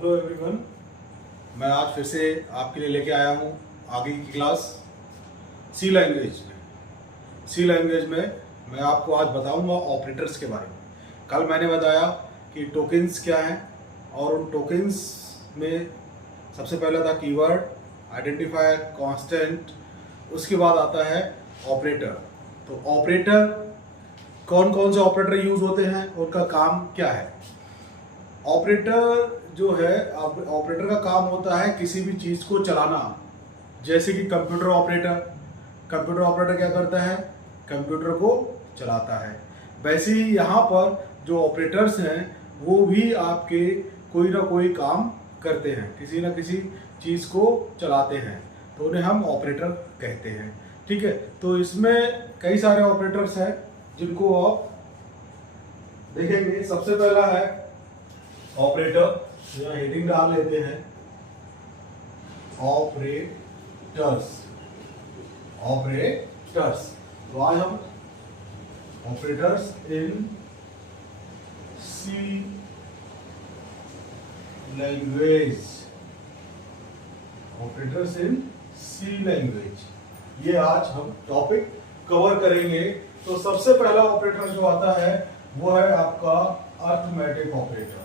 Hello everyone, मैं आज फिर से आपके लिए लेके आया हूँ आगे की क्लास सी लैंग्वेज में। सी लैंग्वेज में मैं आपको आज बताऊंगा ऑपरेटर्स के बारे में। कल मैंने बताया कि टोकन्स क्या हैं और उन टोकन्स में सबसे पहला था कीवर्ड, आइडेंटिफायर, कांस्टेंट, उसके बाद आता है ऑपरेटर। तो ऑपरेटर कौन कौन से ऑपरेटर यूज होते हैं, उनका काम क्या है। ऑपरेटर जो है, ऑपरेटर का काम होता है किसी भी चीज को चलाना। जैसे कि कंप्यूटर ऑपरेटर क्या करता है, कंप्यूटर को चलाता है। वैसे ही यहाँ पर जो ऑपरेटर्स हैं वो भी आपके कोई ना कोई काम करते हैं, किसी ना किसी चीज को चलाते हैं, तो उन्हें हम ऑपरेटर कहते हैं। ठीक है, तो इसमें कई सारे ऑपरेटर्स हैं जिनको आप देखेंगे। सबसे पहला है ऑपरेटर, यहाँ हेडिंग डाल लेते हैं ऑपरेटर्स। तो आज हम ऑपरेटर्स इन सी लैंग्वेज, ये आज हम टॉपिक कवर करेंगे। तो सबसे पहला ऑपरेटर जो आता है वो है आपका अर्थमेटिक ऑपरेटर।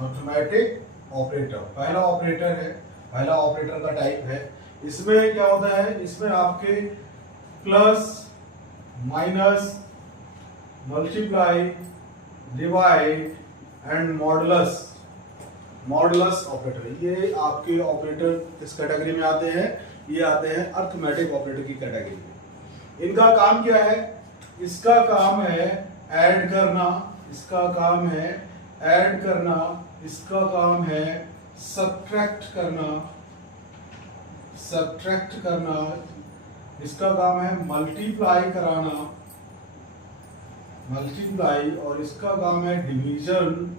अर्थमेटिक ऑपरेटर पहला ऑपरेटर का टाइप है। इसमें क्या होता है, इसमें आपके plus, minus, multiply, divide and modulus operator, ये आपके ऑपरेटर किस कैटेगरी में आते हैं, ये आते हैं अर्थमेटिक ऑपरेटर की कैटेगरी में। इनका काम क्या है, इसका काम है ऐड करना, इसका काम है ऐड करना, इसका काम है सब्ट्रैक्ट करना, इसका काम है मल्टीप्लाई कराना, और इसका काम है डिवीजन,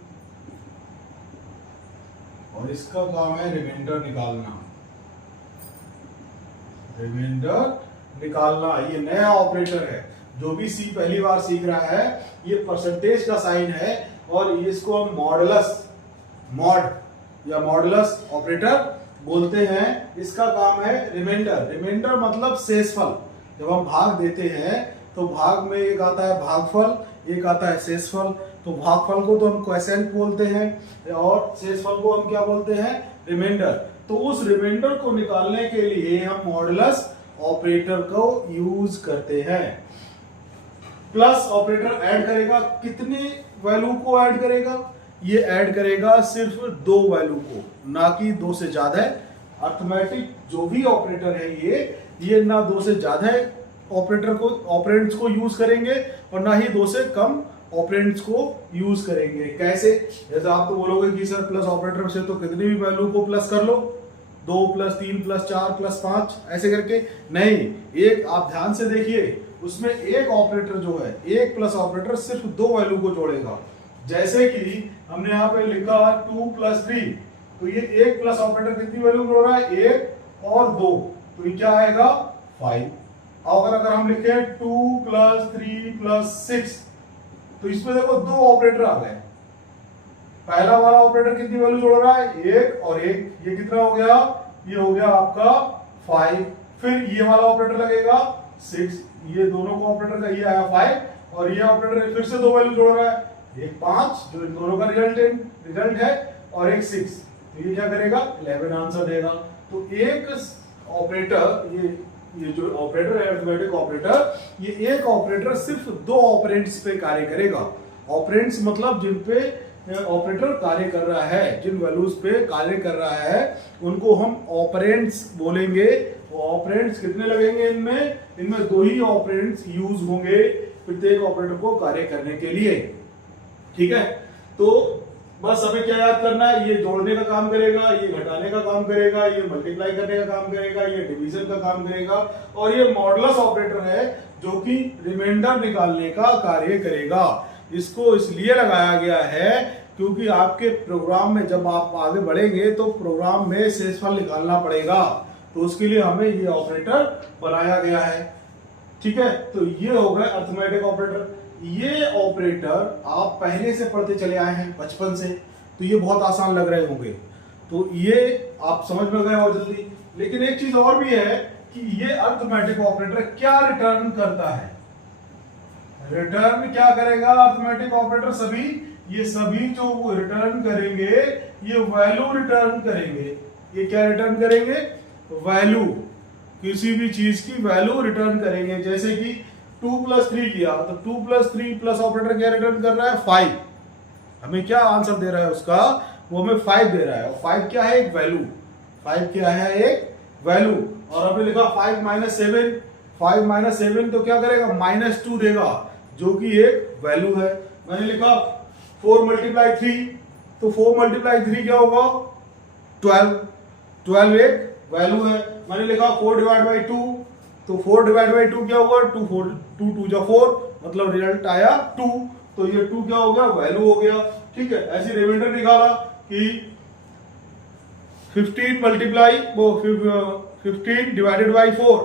और इसका काम है रिमाइंडर निकालना। ये नया ऑपरेटर है, जो भी सी पहली बार सीख रहा है, ये परसेंटेज का साइन है और इसको हम मॉडुलस ऑपरेटर बोलते हैं। इसका काम है रिमाइंडर मतलब शेषफल। जब हम भाग देते हैं तो भाग में एक आता है भागफल, एक आता है शेषफल। तो भागफल को तो हम क्वोशिएंट बोलते हैं और शेषफल को हम क्या बोलते हैं, रिमाइंडर। तो उस रिमाइंडर को निकालने के लिए हम मॉडुलस ऑपरेटर को यूज करते हैं। प्लस ऑपरेटर ऐड करेगा, कितनी वैल्यू को ऐड करेगा, ये ऐड करेगा सिर्फ 2 वैल्यू को, ना कि 2 से ज्यादा। अर्थमेटिक जो भी ऑपरेटर है ये ना 2 से ज्यादा ऑपरेंड्स को यूज करेंगे और ना ही 2 से कम ऑपरेंड्स को यूज करेंगे। कैसे, जैसे आप तो बोलोगे कि सर प्लस ऑपरेटर से तो कितनी भी वैल्यू को प्लस कर लो, 2 + 3 + 4 + 5 ऐसे करके। नहीं, एक आप ध्यान से देखिए, उसमें एक ऑपरेटर जो है, एक प्लस ऑपरेटर सिर्फ 2 वैल्यू को जोड़ेगा। जैसे कि हमने यहाँ पे लिखा 2 + 3, तो ये एक प्लस ऑपरेटर कितनी वैल्यू जोड़ रहा है, 1 और 2, तो ये क्या आएगा 5। और अगर हम लिखे 2 + 3 + 6, तो इसमें देखो 2 ऑपरेटर आ गए। पहला वाला ऑपरेटर कितनी वैल्यू जोड़ रहा है, 1 और 1, ये कितना हो गया, ये हो गया आपका 5। फिर ये वाला ऑपरेटर लगेगा 6, ये दोनों को ऑपरेटर का ये आया 5, और ये ऑपरेटर फिर से 2 वैल्यू जोड़ रहा है, एक 5 जो इन दोनों का रिजल्ट है और एक 6, तो ये क्या करेगा 11 आंसर देगा। तो एक ऑपरेटर, ये जो ऑपरेटर है अर्थमेटिक ऑपरेटर, ये एक ऑपरेटर सिर्फ 2 ऑपरेंड्स पे कार्य करेगा। ऑपरेंड्स मतलब जिन पे ऑपरेटर कार्य कर रहा है, जिन वैल्यूज पे कार्य कर रहा है, उनको हम ऑपरेंड्स बोलेंगे। ऑपरेंड्स कितने लगेंगे इनमें 2 ही ऑपरेंड्स यूज होंगे प्रत्येक ऑपरेटर को कार्य करने के लिए। ठीक है, तो बस हमें क्या याद करना है, ये जोड़ने का काम करेगा, ये घटाने का काम करेगा, ये मल्टीप्लाई करने का काम करेगा, ये डिवीजन का काम करेगा, और ये मॉडुलस ऑपरेटर है जो कि रिमाइंडर निकालने का कार्य करेगा। इसको इसलिए लगाया गया है क्योंकि आपके प्रोग्राम में जब आप आगे बढ़ेंगे तो प्रोग्राम में शेषफल निकालना पड़ेगा, तो उसके लिए हमें ये ऑपरेटर बनाया गया है। ठीक है, तो ये हो गए अर्थमेटिक ऑपरेटर। ये ऑपरेटर आप पहले से पढ़ते चले आए हैं बचपन से, तो ये बहुत आसान लग रहे होंगे, तो ये आप समझ में गए हो जल्दी। लेकिन एक चीज और भी है कि ये अर्थमेटिक ऑपरेटर क्या रिटर्न करता है। रिटर्न क्या करेगा अर्थमेटिक ऑपरेटर? सभी ये सभी जो वो रिटर्न करेंगे ये वैल्यू रिटर्न करेंगे। ये क्या रिटर्न करेंगे? वैल्यू, किसी भी चीज की वैल्यू रिटर्न करेंगे। जैसे कि 2 + 3 किया तो 2 + 3 प्लस ऑपरेटर क्या रिटर्न कर रहा है? 5। हमें क्या आंसर दे रहा है उसका? वो हमें 5 दे रहा है, और 5 क्या है? एक वैल्यू। 5 क्या है? एक वैल्यू। और हमने लिखा 5 - 7, 5 - 7 तो क्या करेगा? -2 देगा, जो कि एक वैल्यू है। मैंने लिखा 4 × 3, तो 4 × 3 क्या होगा? 12। 12 एक वैल्यू है। मैंने लिखा 4/2, तो 4/2 क्या हुआ? 2 2 = 4, मतलब रिजल्ट आया 2। तो ये 2 क्या हो गया? वैल्यू हो गया। ठीक है, ऐसे रिमाइंडर निकाला कि 15 × 15 ÷ 4,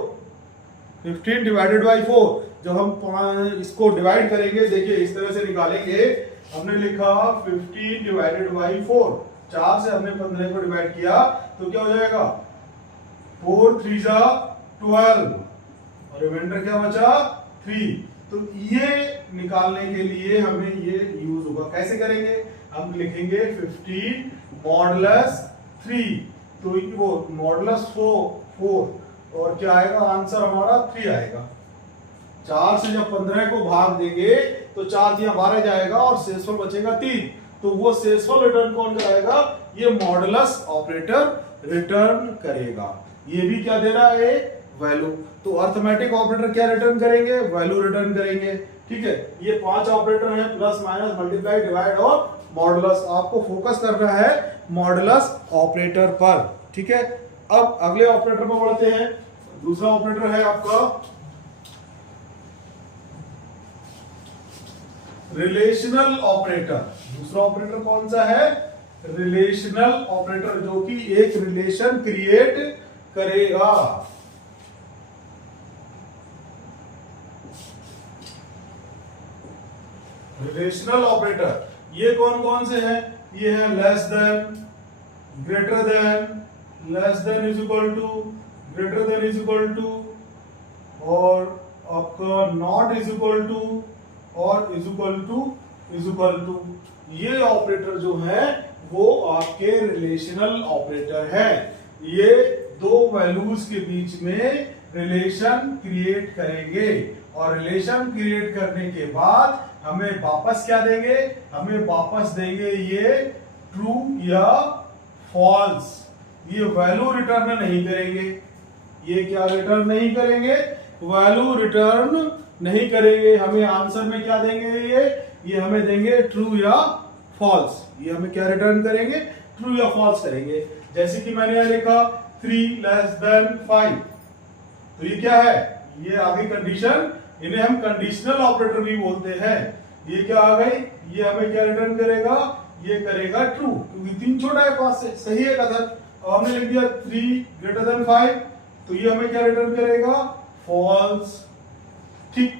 15 ÷ 4 जब हम इसको डिवाइड करेंगे, देखिए इस तरह से निकालेंगे। हमने लिखा 15 ÷ 4, 4 से हमने 15 को डिवाइड किया तो क्या हो जाएगा? 4 3 = 12, और रिमाइंडर क्या बचा? 3। तो ये निकालने के लिए हमें ये यूज होगा। कैसे करेंगे? हम लिखेंगे 15 मॉडुलस 3, तो वो मॉडुलस 4, और क्या आएगा आंसर हमारा? 3 आएगा। 4 से जब 15 को भाग देंगे तो 4 × 12 जाएगा, और शेषफल बचेगा 3। तो वो शेषफल रिटर्न कौन कराएगा? ये मॉडुलस ऑपरेटर रिटर्न करेगा। ये भी क्या दे रहा है? वैल्यू। तो अर्थमेटिक ऑपरेटर क्या रिटर्न करेंगे? वैल्यू रिटर्न करेंगे। ठीक है, ये 5 ऑपरेटर हैं, प्लस माइनस मल्टीप्लाई डिवाइड और मॉडुलस। आपको फोकस करना है मॉडुलस ऑपरेटर पर। ठीक है, अब अगले ऑपरेटर पर बढ़ते हैं। दूसरा ऑपरेटर है आपका रिलेशनल ऑपरेटर। दूसरा ऑपरेटर कौन सा है? रिलेशनल ऑपरेटर, जो कि एक रिलेशन क्रिएट करेगा। रिलेशनल ऑपरेटर ये कौन कौन से हैं? ये है less than, greater than, less than is equal to, greater than is equal to, और आपका नॉट इज इक्वल टू, और is equal to, is equal to. ये ऑपरेटर जो है वो आपके रिलेशनल ऑपरेटर है। ये दो वैल्यूज के बीच में रिलेशन क्रिएट करेंगे, और रिलेशन क्रिएट करने के बाद हमें वापस क्या देंगे? हमें वापस देंगे ये ट्रू या फॉल्स। ये वैल्यू रिटर्न नहीं करेंगे। ये क्या रिटर्न नहीं करेंगे? वैल्यू रिटर्न नहीं करेंगे। हमें आंसर में क्या देंगे? ये हमें देंगे ट्रू या फॉल्स। ये हमें क्या रिटर्न करेंगे? ट्रू या फॉल्स करेंगे। जैसे कि मैंने यहां लिखा 3 < 5, तो ये क्या है? ये आगे कंडीशन, इन्हें हम कंडीशनल ऑपरेटर भी बोलते हैं। ये क्या आ गई? ये हमें क्या रिटर्न करेगा? ये करेगा ट्रू, क्योंकि 3 छोटा है 5 से, सही है कथन। और हमने लिख दिया 3 < 5, तो ये हमें क्या रिटर्न करेगा? फॉल्स। ठीक,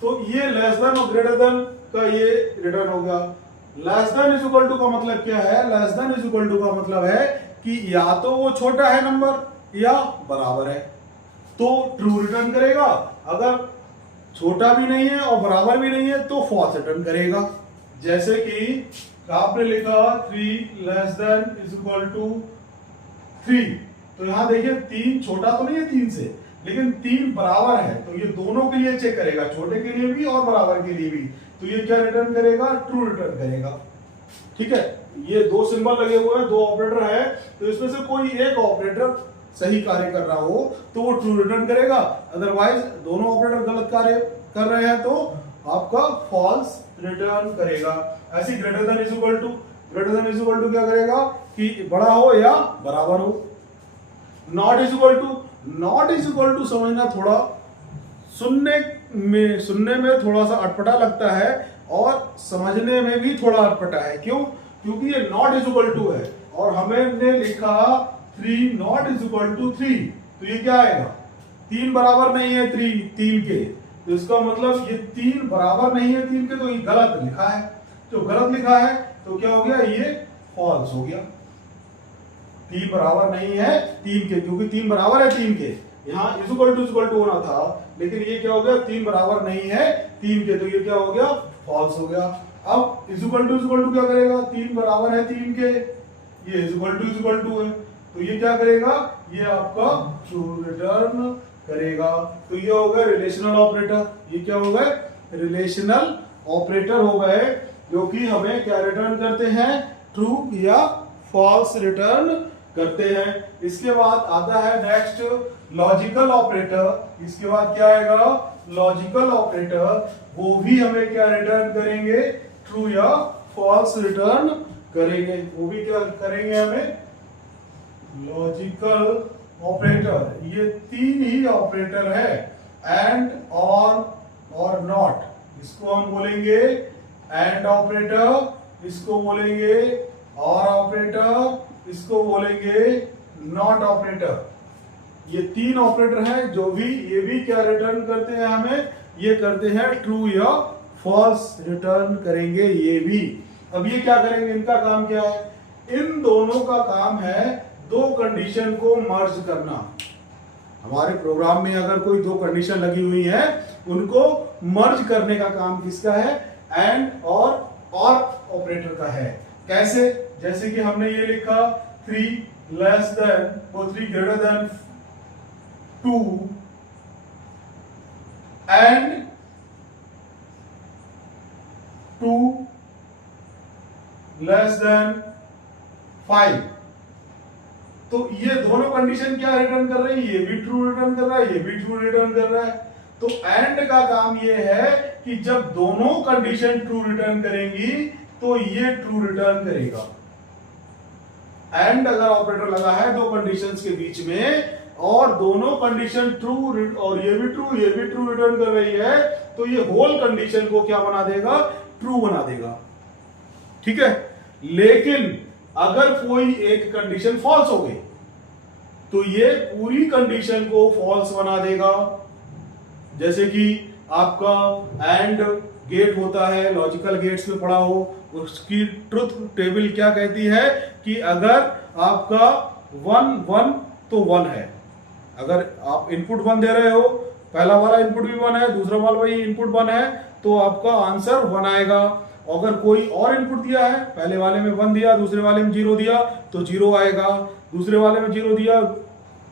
तो ये लेस देन और ग्रेटर देन का ये रिटर्न हो गया। Less than is equal to का मतलब क्या है? Less than is equal to का मतलब है कि या तो वो छोटा है नंबर या बराबर है, तो ट्रू रिटर्न करेगा। अगर छोटा भी नहीं है और बराबर भी नहीं है तो फॉल्स रिटर्न करेगा। जैसे कि आपने लिखा 3 < = 3, तो यहां देखिए 3 छोटा तो नहीं है 3 से, लेकिन 3 बराबर है, तो ये दोनों के लिए चेक करेगा, छोटे के लिए भी और बराबर के लिए भी। तो ये क्या रिटर्न करेगा? ट्रू रिटर्न करेगा। ठीक है, ये 2 सिंबल लगे हुए हैं, 2 ऑपरेटर है, तो इसमें से कोई एक ऑपरेटर सही कार्य कर रहा हो तो वो ट्रू रिटर्न करेगा। अदरवाइज दोनों ऑपरेटर गलत कार्य कर रहे हैं तो आपका फॉल्स रिटर्न करेगा। ऐसी greater than is equal to, greater than is equal to क्या करेगा? कि बड़ा हो या बराबर हो। Not is equal to, not is equal to समझना थोड़ा सुनने में थोड़ा सा अटपटा लगता है और समझने में भी थोड़ा अटपटा है। क्यों? क्योंकि ये नॉट इज इक्वल टू है और हमने लिखा 3 < 3, तो ये क्या आएगा? 3 बराबर नहीं है 3 के, तो इसका मतलब ये 3 बराबर नहीं है 3 के, तो ये गलत लिखा है। जो गलत लिखा है तो क्या हो गया, ये फॉल्स हो गया। 3 बराबर नहीं है 3 के, क्योंकि 3 बराबर है 3 के, यहाँ इक्वल टू होना था, लेकिन ये क्या हो गया, 3 बराबर नहीं है 3 के, तो ये क्या हो गया, फॉल्स हो गया। अब इक्वल टू क्या करेगा, 3 बराबर है 3 के, ये इक्वल टू है, तो ये क्या करेगा, ये आपका ट्रू रिटर्न करेगा। तो ये हो गए रिलेशनल ऑपरेटर। ये क्या हो गए, रिलेशनल ऑपरेटर हो गए, जो कि हमें क्या रिटर्न करते हैं, ट्रू या फॉल्स रिटर्न करते हैं। इसके बाद आता है नेक्स्ट लॉजिकल ऑपरेटर। इसके बाद क्या आएगा, लॉजिकल ऑपरेटर, वो भी हमें क्या रिटर्न करेंगे, ट्रू या फॉल्स रिटर्न करेंगे। वो भी क्या करेंगे, हमें लॉजिकल ऑपरेटर, ये 3 ही ऑपरेटर है, एंड, और नॉट, इसको हम बोलेंगे एंड ऑपरेटर, इसको बोलेंगे और ऑपरेटर, इसको बोलेंगे नॉट ऑपरेटर। ये 3 ऑपरेटर हैं, जो भी ये भी क्या रिटर्न करते हैं, हमें ये करते हैं ट्रू या फॉल्स रिटर्न करेंगे ये भी। अब ये क्या करेंगे, इनका काम क्या है, इन दोनों का काम है 2 कंडीशन को मर्ज करना। हमारे प्रोग्राम में अगर कोई 2 कंडीशन लगी हुई है, उनको मर्ज करने का काम किसका है, एंड और ऑपरेटर का है। कैसे, जैसे कि हमने ये लिखा 3 लेस देन और 3 greater than 2 and 2 less than 5। तो ये दोनों कंडीशन क्या रिटर्न कर रही है, ये भी ट्रू रिटर्न कर रहा है, ये भी ट्रू रिटर्न कर रहा है। तो एंड का काम ये है कि जब दोनों कंडीशन ट्रू रिटर्न करेंगी तो ये ट्रू रिटर्न करेगा। एंड अगर ऑपरेटर लगा है 2 कंडीशंस के बीच में और दोनों कंडीशन ट्रू और ये भी ट्रू रिटर्न कर रही है, तो ये होल कंडीशन को क्या बना देगा, ट्रू बना देगा। ठीक है, लेकिन अगर कोई एक कंडीशन फॉल्स हो गई तो ये पूरी कंडीशन को फॉल्स बना देगा। जैसे कि आपका एंड गेट होता है, लॉजिकल गेट्स में पढ़ा हो, उसकी ट्रुथ टेबल क्या कहती है कि अगर आपका 1 1 तो 1 है। अगर आप इनपुट 1 दे रहे हो, पहला वाला इनपुट भी 1 है, दूसरा वाला वही इनपुट 1 है, तो आपका आंसर 1 आएगा। अगर कोई और इनपुट दिया है, पहले वाले में 1 दिया, दूसरे वाले में 0 दिया, तो 0 आएगा। दूसरे वाले में 0 दिया,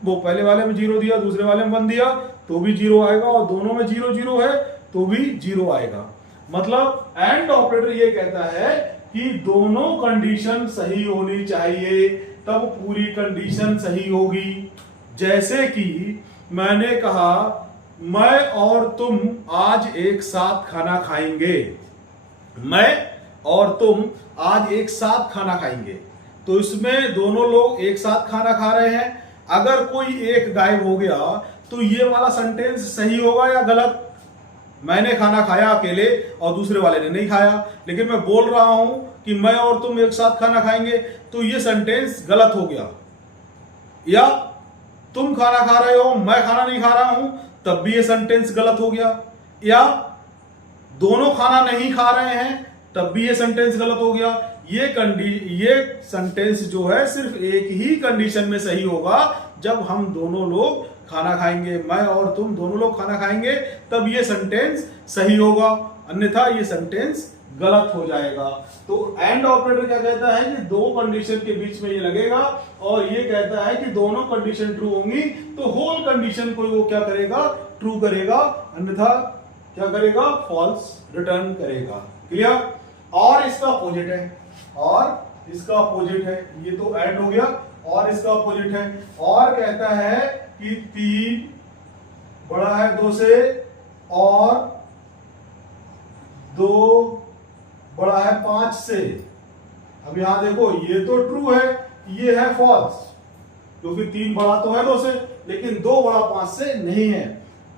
वो पहले वाले में 0 दिया, दूसरे वाले में 1 दिया, तो भी 0 आएगा, और दोनों में 0 0 है तो भी 0 आएगा। मतलब एंड ऑपरेटर ये कहता है कि दोनों कंडीशन सही होनी चाहिए, तब पूरी कंडीशन सही होगी। जैसे कि मैंने कहा मैं और तुम आज एक साथ खाना खाएंगे, मैं और तुम आज एक साथ खाना खाएंगे, तो इसमें दोनों लोग एक साथ खाना खा रहे हैं। अगर कोई एक गायब हो गया तो ये वाला सेंटेंस सही होगा या गलत। मैंने खाना खाया अकेले और दूसरे वाले ने नहीं खाया, लेकिन मैं बोल रहा हूं कि मैं और तुम एक साथ खाना खाएंगे, तो ये सेंटेंस गलत हो गया। या तुम खाना खा रहे हो, मैं खाना नहीं खा रहा हूं, तब भी ये सेंटेंस गलत हो गया। या दोनों खाना नहीं खा रहे हैं, तब भी ये सेंटेंस गलत हो गया। ये सेंटेंस जो है सिर्फ एक ही कंडीशन में सही होगा, जब हम दोनों लोग खाना खाएंगे, मैं और तुम दोनों लोग खाना खाएंगे, तब ये सेंटेंस सही होगा, अन्यथा ये सेंटेंस गलत हो जाएगा। तो एंड ऑपरेटर क्या कहता है कि 2 कंडीशन के बीच में ये लगेगा, और ये कहता है कि दोनों कंडीशन ट्रू होंगी तो होल कंडीशन को वो क्या करेगा, ट्रू करेगा, अन्यथा क्या करेगा, फॉल्स रिटर्न करेगा। क्लियर। और इसका अपोजिट है, और इसका अपोजिट है, ये तो एंड हो गया, और इसका अपोजिट है। और कहता है कि 3 बड़ा है 2 से, और 2 बड़ा है 5 से। अब यहां देखो, ये तो ट्रू है, ये है फॉल्स, क्योंकि 3 बड़ा तो है 2 से, लेकिन 2 बड़ा 5 से नहीं है।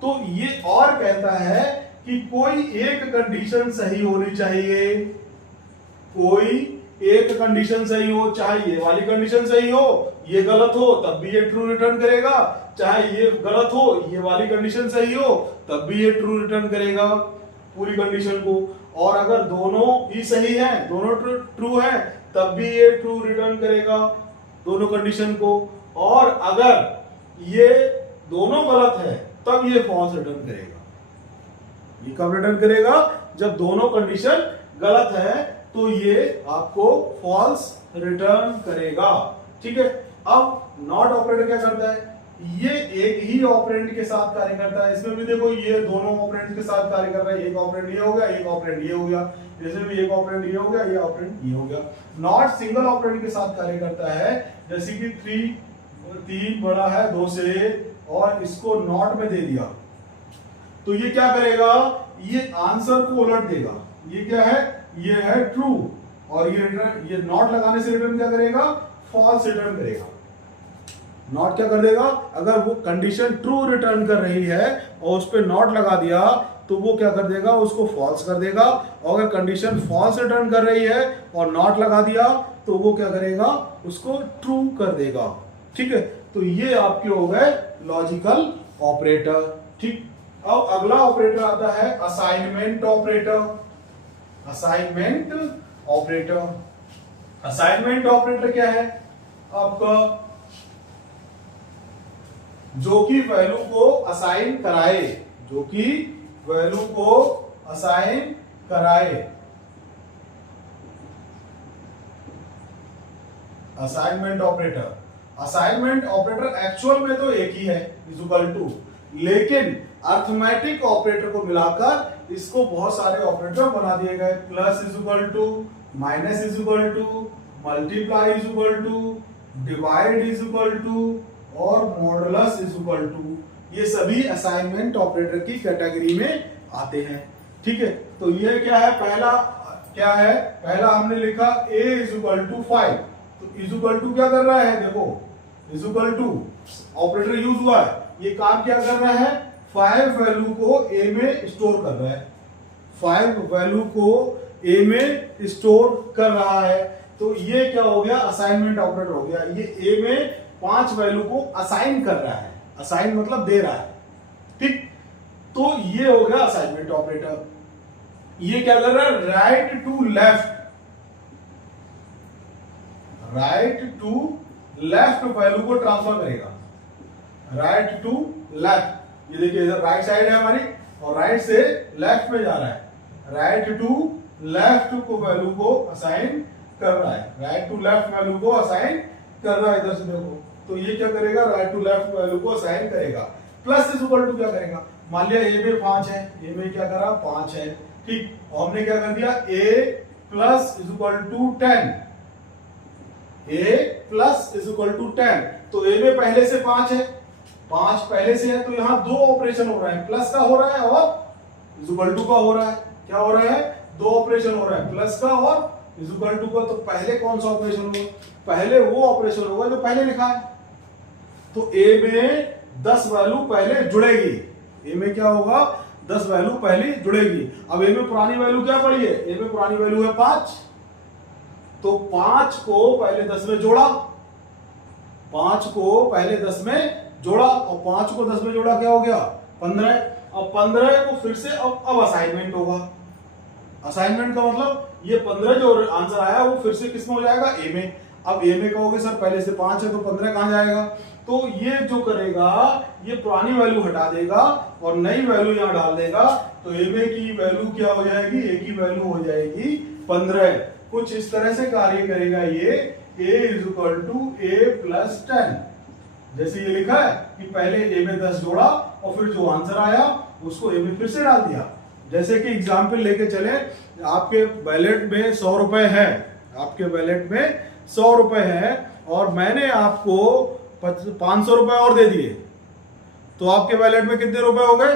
तो ये और कहता है कि कोई एक कंडीशन सही होनी चाहिए, कोई एक कंडीशन सही हो, चाहे ये वाली कंडीशन सही हो, ये गलत हो तब भी ये ट्रू रिटर्न करेगा, चाहे ये गलत हो, ये वाली कंडीशन सही हो तब भी ये ट्रू रिटर्न करेगा पूरी कंडीशन को। और अगर दोनों ही सही हैं, दोनों ट्रू हैं, तब भी ये ट्रू रिटर्न करेगा दोनों कंडीशन को। और अगर ये दोनों गलत है तब ये फॉल्स रिटर्न करेगा। ये कब रिटर्न करेगा? जब दोनों कंडीशन गलत है तो ये आपको फॉल्स रिटर्न करेगा। ठीक है। अब नॉट ऑपरेटर क्या करता है? ये एक ही ऑपरेंड के साथ कार्य करता है। इसमें भी देखो ये दोनों ऑपरेंड के साथ कार्य कर रहा है। एक ऑपरेंड ये हो गया, एक ऑपरेंड ये हो गया, इसमें भी एक ऑपरेंड ये हो गया, ये ऑपरेंड ये हो गया। नॉट सिंगल ऑपरेंड के साथ कार्य करता है, जैसे कि 3 बड़ा है 2 से और इसको नॉट में दे दिया तो ये क्या करेगा? ये आंसर को उलट देगा। ये क्या है? ये है ट्रू, और ये नॉट लगाने से रिटर्न क्या करेगा? फॉल्स रिटर्न करेगा। नॉट क्या कर देगा? अगर वो कंडीशन ट्रू रिटर्न कर रही है और उस पर नॉट लगा दिया तो वो क्या कर देगा? उसको फॉल्स कर देगा। और अगर कंडीशन फॉल्स रिटर्न कर रही है और नॉट लगा दिया तो वो क्या करेगा? उसको ट्रू कर देगा। ठीक है। तो ये आपके हो गए लॉजिकल ऑपरेटर। ठीक। अब अगला ऑपरेटर आता है assignment operator. Assignment operator, assignment operator क्या है? आपका जो कि वैल्यू को असाइन कराए, जो कि वैल्यू को असाइन कराए। Assignment operator, assignment operator actual में तो एक ही है, इक्वल टू, लेकिन अर्थमेटिक ऑपरेटर को मिलाकर इसको बहुत सारे ऑपरेटर बना दिए गए। Plus is equal to, minus is equal to, multiply is equal to, divide is equal to और मॉडुलस इज इक्वल टू। ये सभी असाइनमेंट ऑपरेटर की कैटेगरी में आते हैं। ठीक है। तो ये क्या है? पहला क्या है? पहला हमने लिखा a इज इक्वल टू 5, तो इज इक्वल टू क्या कर रहा है? देखो is equal to operator use हुआ है। ये काम क्या कर रहा है? 5 वैल्यू को a में स्टोर कर रहा है। 5 वैल्यू को a में स्टोर कर रहा है। तो ये क्या हो गया? असाइनमेंट ऑपरेटर हो गया। ये a में 5 वैल्यू को असाइन कर रहा है। असाइन मतलब दे रहा है। ठीक। तो ये हो गया असाइनमेंट ऑपरेटर। ये क्या कर रहा है? Right to left, right to left value को ट्रांसफर करेगा। राइट टू लेफ्ट, ये देखिए इधर राइट साइड है हमारी और राइट से लेफ्ट में जा रहा है। राइट टू लेफ्ट को वैल्यू को असाइन कर रहा है। राइट टू लेफ्ट वैल्यू को असाइन कर रहा है। इधर से देखो तो ये क्या करेगा? राइट टू लेफ्ट वैल्यू को असाइन करेगा। प्लस इज इक्वल टू क्या करेगा? मान लिया ए में 5 है, ए में क्या करा? 5 है। ठीक। और हमने क्या कर दिया? a plus is equal to 10, a plus is equal to 10। तो a में पहले से 5 है, 5 पहले से है, तो यहां 2 ऑपरेशन हो रहा है। प्लस का हो रहा है और इज इक्वल टू का हो रहा है। क्या हो रहा है? 2 ऑपरेशन हो रहा है, प्लस का और इज इक्वल टू का। तो पहले कौन सा ऑपरेशन होगा? पहले वो ऑपरेशन होगा जो पहले लिखा है। तो a में 10 वैल्यू पहले जुड़ेगी। a में क्या होगा? 10 वैल्यू पहले जुड़ेगी। अब a में पुरानी वैल्यू क्या पड़ी है? a में पुरानी वैल्यू है 5, तो 5 को पहले 10 में जोड़ा, 5 को पहले 10 में जोड़ा और 5 को 10 में जोड़ा क्या हो गया? 15। अब 15 को फिर से अब असाइनमेंट होगा। असाइनमेंट का मतलब ये 15 जो आंसर आया वो फिर से किसमें हो जाएगा? ए में। अब ए में कहोगे सर पहले से 5 है तो 15 कहां जाएगा? तो ये जो करेगा ये पुरानी वैल्यू हटा देगा और नई वैल्यू यहां डाल देगा। तो ए में की वैल्यू क्या हो जाएगी? ए की वैल्यू हो जाएगी 15। कुछ इस तरह से कार्य करेगा ये। a is equal to a plus 10। जैसे ये लिखा है कि पहले a में 10 जोड़ा और फिर जो आंसर आया उसको a में फिर से डाल दिया। जैसे कि एग्जाम्पल लेके चले, आपके वैलेट में 100 रुपए है, आपके वैलेट में 100 रुपए है और मैंने आपको 500 रुपए और दे दिए, तो आपके वैलेट में कितने रुपए हो गए?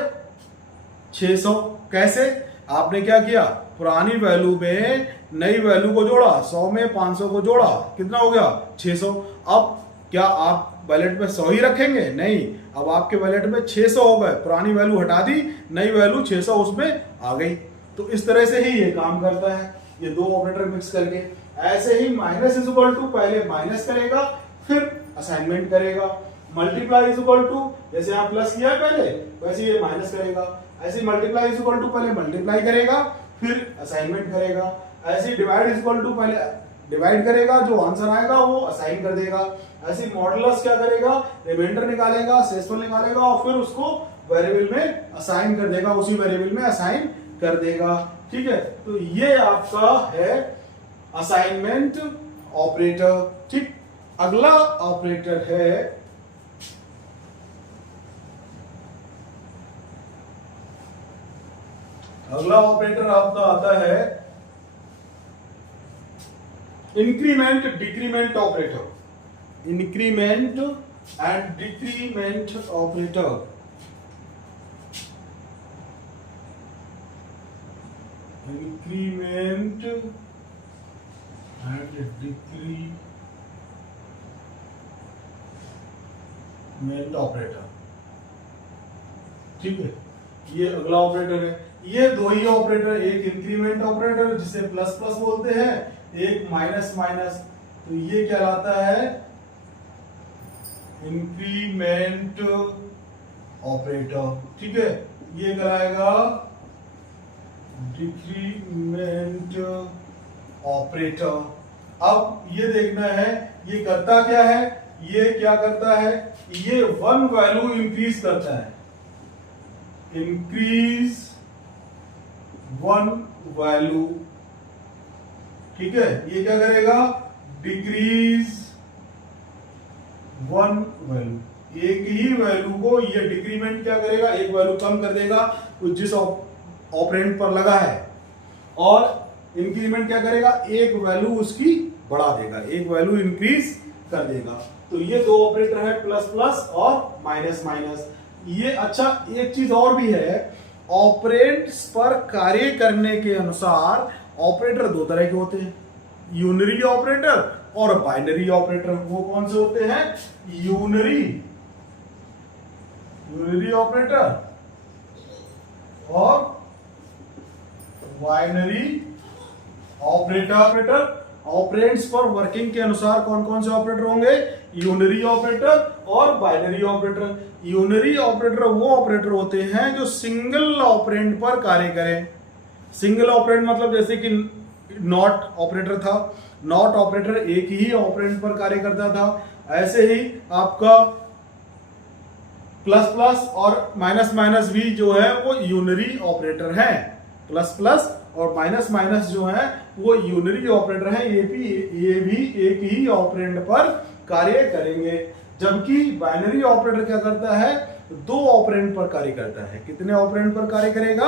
600। कैसे? आपने क्या किया? पुरानी वैल्यू में नई वैल्यू को जोड़ा, 100 में 500 को जोड़ा, कितना हो गया? 600। अब क्या आप वैलेट में 100 ही रखेंगे? नहीं, अब आपके वैलेट में 600 हो गए। पुरानी वैल्यू हटा दी, नई वैल्यू 600 उसमें आ गई। तो इस तरह से ही ये काम करता है। ये दो ऑपरेटर मिक्स करके। ऐसे ही माइनस इज इक्वल टू पहले माइनस करेगा फिर असाइनमेंट करेगा। मल्टीप्लाई इज इक्वल टू जैसे यहाँ प्लस किया है पहले वैसे ये माइनस करेगा। ऐसे मल्टीप्लाई इज इक्वल टू पहले मल्टीप्लाई करेगा फिर असाइनमेंट करेगा। ऐसे डिवाइड इज इक्वल टू पहले डिवाइड करेगा, जो आंसर आएगा वो असाइन कर देगा। ऐसे मॉडुलस क्या करेगा, रिमाइंडर निकालेगा, शेषफल निकालेगा और फिर उसको वेरिएबल में असाइन कर देगा, उसी वेरिएबल में असाइन कर देगा। ठीक है, तो ये आपका है असाइनमेंट ऑपरेटर। ठीक, अगला ऑपरेटर है अगला ऑपरेटर आपका आता है increment decrement operator. Increment and decrement operator. Increment and decrement operator. ठीक है, ये अगला ऑपरेटर है। ये दो ही ऑपरेटर, एक इंक्रीमेंट ऑपरेटर जिसे प्लस प्लस बोलते हैं, एक माइनस माइनस, तो ये कहलाता है इंक्रीमेंट ऑपरेटर। ठीक है, ये कहलाएगा डिक्रीमेंट ऑपरेटर। अब ये देखना है ये करता क्या है, ये क्या करता है, ये वन वैल्यू इंक्रीज करता है, इंक्रीज वन वैल्यू। ठीक है, ये क्या करेगा, डिक्रीज वन वैल्यू। एक ही वैल्यू को ये डिक्रीमेंट क्या करेगा, एक वैल्यू कम कर देगा जिस ऑपरेंड पर लगा है, और इंक्रीमेंट क्या करेगा, एक वैल्यू उसकी बढ़ा देगा, एक वैल्यू इंक्रीज कर देगा। तो ये दो ऑपरेटर है, प्लस प्लस और माइनस माइनस। ये अच्छा, एक चीज और भी है, ऑपरेंड्स पर कार्य करने के अनुसार ऑपरेटर दो तरह के होते हैं, यूनरी ऑपरेटर और बाइनरी ऑपरेटर। वो कौन से होते हैं, यूनरी ऑपरेटर और बाइनरी ऑपरेटर। ऑपरेंड्स पर वर्किंग के अनुसार कौन कौन से ऑपरेटर होंगे, यूनरी ऑपरेटर और बाइनरी ऑपरेटर। यूनरी ऑपरेटर वो ऑपरेटर होते हैं जो सिंगल ऑपरेंड पर कार्य करें। सिंगल ऑपरेंड मतलब जैसे कि नॉट ऑपरेटर था, नॉट ऑपरेटर एक ही ऑपरेंड पर कार्य करता था। ऐसे ही आपका प्लस प्लस और माइनस माइनस भी जो है वो यूनरी ऑपरेटर है। प्लस प्लस और माइनस माइनस जो है वो यूनरी ऑपरेटर है, ये भी एक ही ऑपरेंड पर कार्य करेंगे। जबकि बाइनरी ऑपरेटर क्या करता है, दो ऑपरेंड पर कार्य करता है। कितने ऑपरेंड पर कार्य करेगा,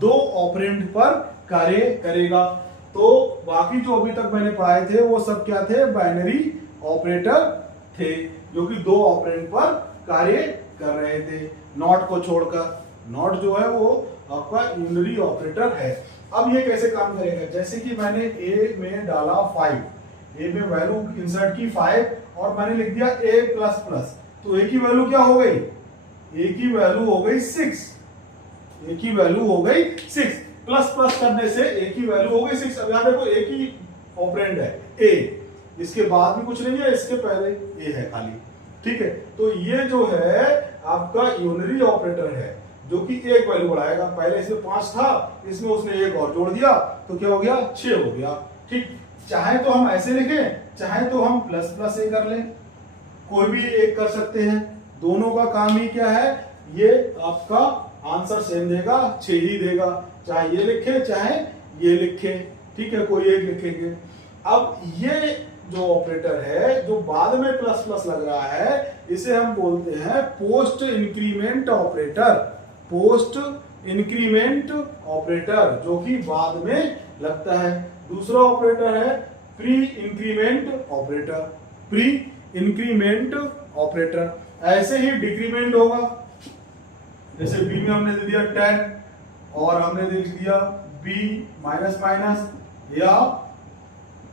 दो ऑपरेंड पर कार्य करेगा। तो बाकी जो अभी तक मैंने पढ़ाए थे वो सब क्या थे, बाइनरी ऑपरेटर थे, जो कि दो ऑपरेंड पर कार्य कर रहे थे, नॉट को छोड़कर। नॉट जो है वो आपका यूनरी ऑपरेटर है। अब ये कैसे काम करेगा, जैसे कि मैंने ए में डाला 5, ए में वैल्यू इंसर्ट की 5 और मैंने लिख दिया ए प्लस प्लस, तो ए की वैल्यू क्या हो गई, ए की वैल्यू हो गई 6। ए की वैल्यू हो गई 6, प्लस प्लस करने से ए की वैल्यू हो गई 6। अब यहां देखो ए की ऑपरेंड है ए, इसके बाद में कुछ नहीं है, इसके पहले ए है खाली। ठीक है, तो ये जो है आपका यूनरी ऑपरेटर है जो कि एक वैल्यू बढ़ाएगा। पहले इसमें 5 था, इसमें उसने एक और जोड़ दिया तो क्या हो गया, 6 हो गया। ठीक, चाहे तो हम ऐसे लिखें, चाहे तो हम प्लस प्लस ए कर लें, कोई भी एक कर सकते हैं। दोनों का काम ही क्या है, ये आपका आंसर सेम देगा, 6 ही देगा, चाहे ये लिखे चाहे ये लिखे। ठीक है, कोई एक लिखेंगे। अब ये जो ऑपरेटर है जो बाद में प्लस प्लस लग रहा है, इसे हम बोलते हैं post increment operator. Post increment operator जो कि बाद में लगता है। दूसरा ऑपरेटर है pre increment operator. Pre increment operator. ऐसे ही डिक्रीमेंट होगा, जैसे बी में हमने दे दिया 10 और हमने दे दिया बी माइनस माइनस या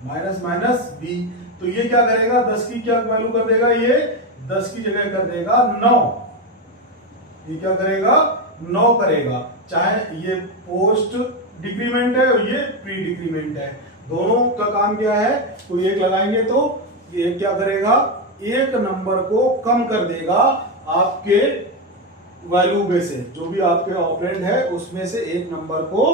माइनस माइनस बी, तो ये क्या करेगा, 10 की क्या वैल्यू कर देगा, ये 10 की जगह कर देगा 9। ये क्या करेगा, 9 करेगा। चाहे ये पोस्ट डिक्रीमेंट है और ये प्री डिक्रीमेंट है, दोनों का काम क्या है, कोई एक लगाएंगे तो ये क्या करेगा, एक नंबर को कम कर देगा आपके वैल्यू में से, जो भी आपके ऑपरेंड है उसमें से एक नंबर को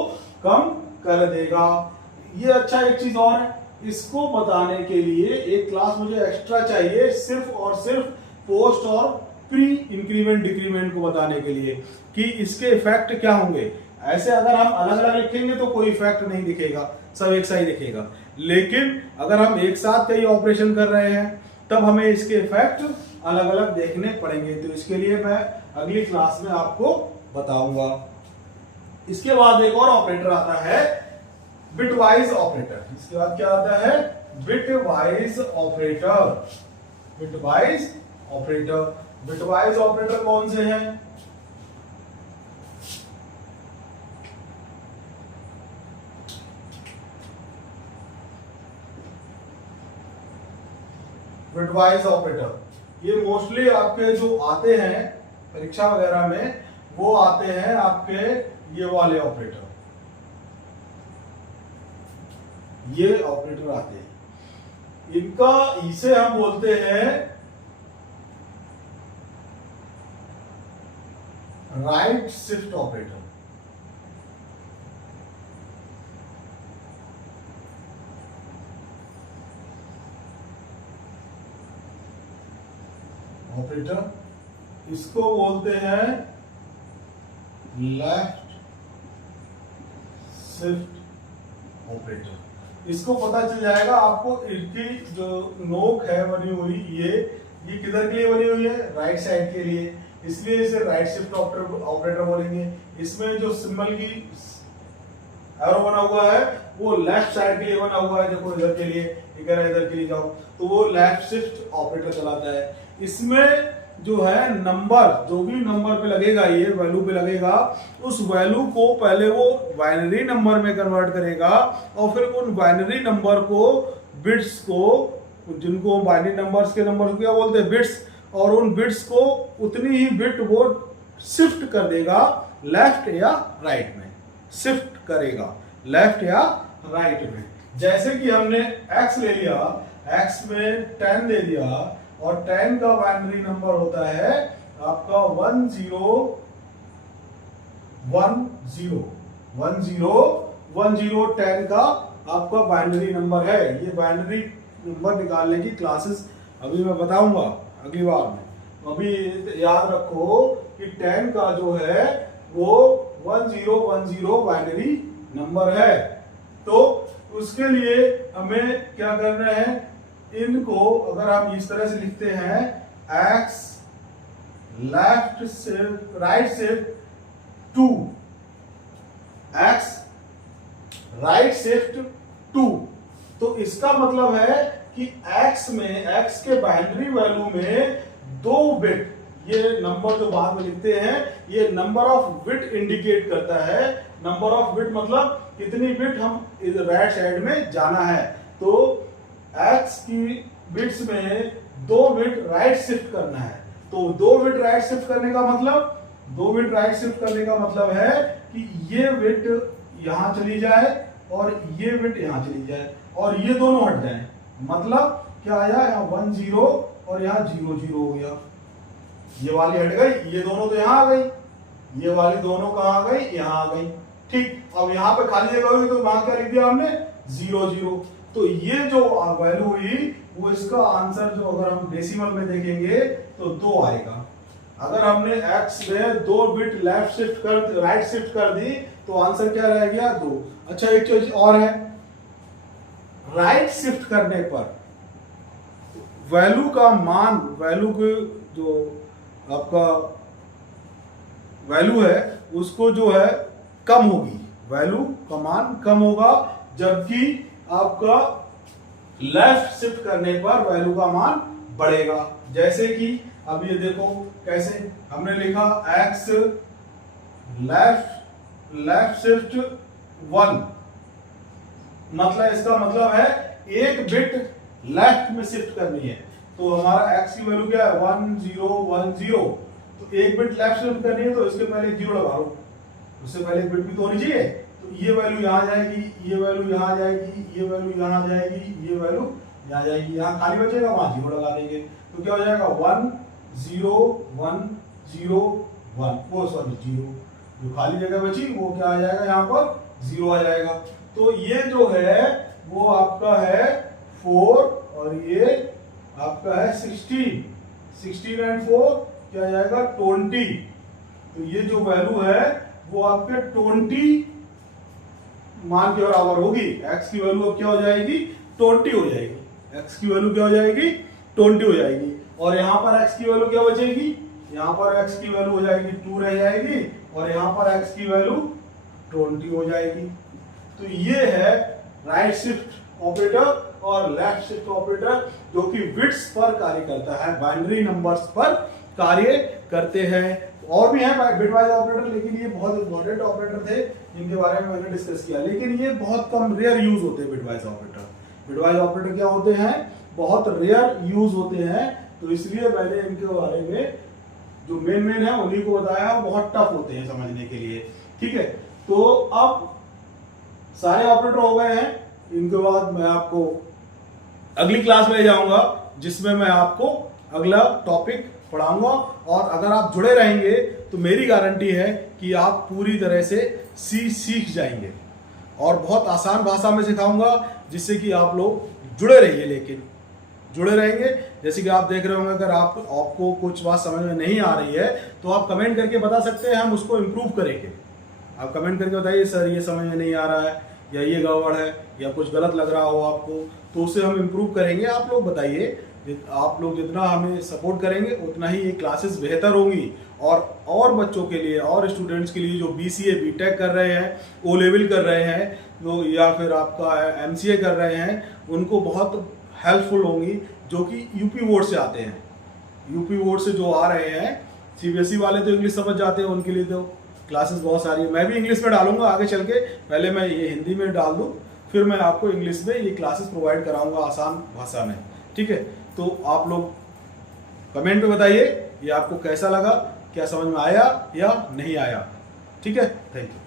कम कर देगा। ये अच्छा एक चीज और है, इसको बताने के लिए एक क्लास मुझे एक्स्ट्रा चाहिए सिर्फ और सिर्फ पोस्ट और प्री इंक्रीमेंट डिक्रीमेंट को बताने के लिए कि इसके इफेक्ट क्या होंगे। ऐसे अगर हम अलग अलग लिखेंगे तो कोई इफेक्ट नहीं दिखेगा, सब एक सा ही दिखेगा, लेकिन अगर हम एक साथ कई ऑपरेशन कर रहे हैं तब हमें इसके इफेक्ट अलग अलग देखने पड़ेंगे। तो इसके लिए मैं अगली क्लास में आपको बताऊंगा। इसके बाद एक और ऑपरेटर आता है बिटवाइज ऑपरेटर। इसके बाद क्या आता है, bitwise operator. Bitwise operator, bitwise operator कौन से हैं, बिटवाइज ऑपरेटर ये मोस्टली आपके जो आते हैं परीक्षा वगैरह में, वो आते हैं आपके ये वाले ऑपरेटर, ये ऑपरेटर आते हैं। इनका, इसे हम बोलते हैं राइट शिफ्ट ऑपरेटर। ऑपरेटर इसको बोलते हैं लेफ्ट शिफ्ट ऑपरेटर। इसको पता चल जाएगा आपको, इसकी जो नोक है बनी हुई ये किधर के लिए बनी हुई है, राइट साइड के लिए, इसलिए इसे राइट शिफ्ट ऑपरेटर बोलेंगे। इसमें जो सिंबल की एरो बना हुआ है वो लेफ्ट साइड के लिए बना हुआ है, देखो इधर के लिए, इधर के लिए जाओ तो वो लेफ्ट शिफ्ट ऑपरेटर चलाता है। इसमें जो है नंबर, जो भी नंबर पे लगेगा, ये वैल्यू पे लगेगा, उस वैल्यू को पहले वो बाइनरी नंबर में कन्वर्ट करेगा और फिर उन बाइनरी नंबर को, बिट्स को, जिनको बाइनरी नंबर्स के नंबर क्या बोलते हैं, बिट्स, और उन बिट्स को उतनी ही बिट वो शिफ्ट कर देगा लेफ्ट या राइट में, शिफ्ट करेगा लेफ्ट या राइट में। जैसे कि हमने x ले लिया, x में 10 दे दिया और 10 का बाइनरी नंबर होता है आपका 1010 का आपका बाइनरी नंबर है। ये बाइनरी नंबर निकालने की क्लासेस अभी मैं बताऊंगा अगली बार में। अभी याद रखो कि 10 का जो है वो 1010 बाइनरी नंबर है। तो उसके लिए हमें क्या करना है, इनको अगर हम इस तरह से लिखते हैं, x left shift right shift 2, x right shift 2, तो इसका मतलब है कि x में, x के बाइनरी वैल्यू में 2 बिट, ये नंबर जो बाद में लिखते हैं ये नंबर ऑफ बिट इंडिकेट करता है। नंबर ऑफ बिट मतलब कितनी बिट हम राइट साइड में जाना है। तो x की बिट्स में 2 बिट राइट शिफ्ट करना है। तो 2 बिट राइट शिफ्ट करने का मतलब, 2 बिट राइट शिफ्ट करने का मतलब है कि ये बिट यहां चली जाए और ये बिट यहां चली जाए और ये दोनों हट जाए। मतलब क्या आया, यहाँ 10 और यहाँ 00 हो गया, ये वाली हट गई, ये दोनों तो यहाँ आ गई, ये वाली दोनों कहाँ आ गई, यहाँ आ गई। ठीक, अब यहाँ पे खाली जगह हुई तो वहां क्या लिख दिया हमने, 00। तो ये जो वैल्यू हुई वो इसका आंसर, जो अगर हम डेसिमल में देखेंगे तो 2 आएगा। अगर हमने x में 2 बिट लेफ्ट शिफ्ट कर, राइट शिफ्ट कर दी तो आंसर क्या रह गया, 2। अच्छा एक चीज और है, राइट शिफ्ट करने पर वैल्यू का मान, वैल्यू के जो आपका वैल्यू है उसको जो है कम होगी, वैल्यू का मान कम होगा, जबकि आपका लेफ्ट शिफ्ट करने पर वैल्यू का मान बढ़ेगा। जैसे कि अब ये देखो कैसे हमने लिखा, x लेफ्ट शिफ्ट 1, मतलब इसका मतलब है एक बिट लेफ्ट में शिफ्ट करनी है। तो हमारा x की वैल्यू क्या है, 1010, तो एक बिट लेफ्ट शिफ्ट करनी है तो इसके पहले 0 लगा लो, उससे पहले एक बिट भी तो होनी चाहिए। तो ये वैल्यू यहाँ जाएगी, ये वैल्यू यहाँ जाएगी, ये वैल्यू यहाँ जाएगी, ये वैल्यू यहाँ जाएगी, यहाँ खाली बचेगा, वहां 0 लगा देंगे। तो क्या हो जाएगा 1 0 1 0 1, वो सॉरी 0, जो खाली जगह बची वो क्या आ जाएगा, यहाँ पर 0 आ जाएगा। तो ये जो है वो आपका है 4 और ये आपका है 16, 16 एंड 4 क्या आ जाएगा 20। तो ये जो वैल्यू है वो आपके 20 मान के बराबर होगी। x की वैल्यू अब क्या हो जाएगी 20 हो जाएगी, x की वैल्यू क्या हो जाएगी 20 हो जाएगी। और यहाँ पर x की वैल्यू क्या बचेगी, यहाँ पर x की वैल्यू हो जाएगी 2 रह जाएगी, और यहाँ पर x की वैल्यू 20 हो जाएगी। तो ये है राइट शिफ्ट ऑपरेटर और लेफ्ट शिफ्ट ऑपरेटर, जो कि बिट्स पर कार्य करता है, बाइनरी नंबर्स पर कार्य करते हैं। और भी हैं बिटवाइज ऑपरेटर, लेकिन ये बहुत इंपॉर्टेंट ऑपरेटर थे जिनके बारे में मैंने डिस्कस किया, लेकिन ये बहुत कम रेयर यूज होते हैं बिटवाइज ऑपरेटर। बिटवाइज ऑपरेटर क्या होते हैं, बहुत रेयर यूज होते हैं, तो इसलिए मैंने इनके बारे में जो मेन है उन्हीं को बताया, बहुत टफ होते हैं समझने के लिए। ठीक है, तो अब सारे ऑपरेटर हो गए हैं, इनके बाद मैं आपको अगली क्लास में ले जाऊंगा जिसमें मैं आपको अगला टॉपिक पढ़ाऊंगा। और अगर आप जुड़े रहेंगे तो मेरी गारंटी है कि आप पूरी तरह से सीख जाएंगे, और बहुत आसान भाषा में सिखाऊंगा जिससे कि आप लोग जुड़े रहिए, लेकिन जुड़े रहेंगे। जैसे कि आप देख रहे होंगे, अगर आपको कुछ बात समझ में नहीं आ रही है तो आप कमेंट करके बता सकते हैं, हम उसको इम्प्रूव करेंगे। आप कमेंट करके बताइए सर ये समझ में नहीं आ रहा है, या ये गड़बड़ है, या कुछ गलत लग रहा हो आपको, तो उसे हम इम्प्रूव करेंगे। आप लोग बताइए, आप लोग जितना हमें सपोर्ट करेंगे उतना ही ये क्लासेस बेहतर होंगी, और बच्चों के लिए और स्टूडेंट्स के लिए जो BCA BTech कर रहे हैं, O लेवल कर रहे हैं, तो या फिर आपका MCA कर रहे हैं, उनको बहुत हेल्पफुल होंगी, जो कि यूपी बोर्ड से आते हैं। यूपी बोर्ड से जो आ रहे हैं, CBSE वाले तो इंग्लिश समझ जाते हैं, उनके लिए तो क्लासेस बहुत सारी है। मैं भी इंग्लिश में डालूंगा आगे चल के, पहले मैं ये हिंदी में डाल दूँ, फिर मैं आपको इंग्लिश में ये क्लासेस प्रोवाइड कराऊंगा आसान भाषा में। ठीक है, तो आप लोग कमेंट में बताइए ये आपको कैसा लगा, क्या समझ में आया या नहीं आया। ठीक है, थैंक यू।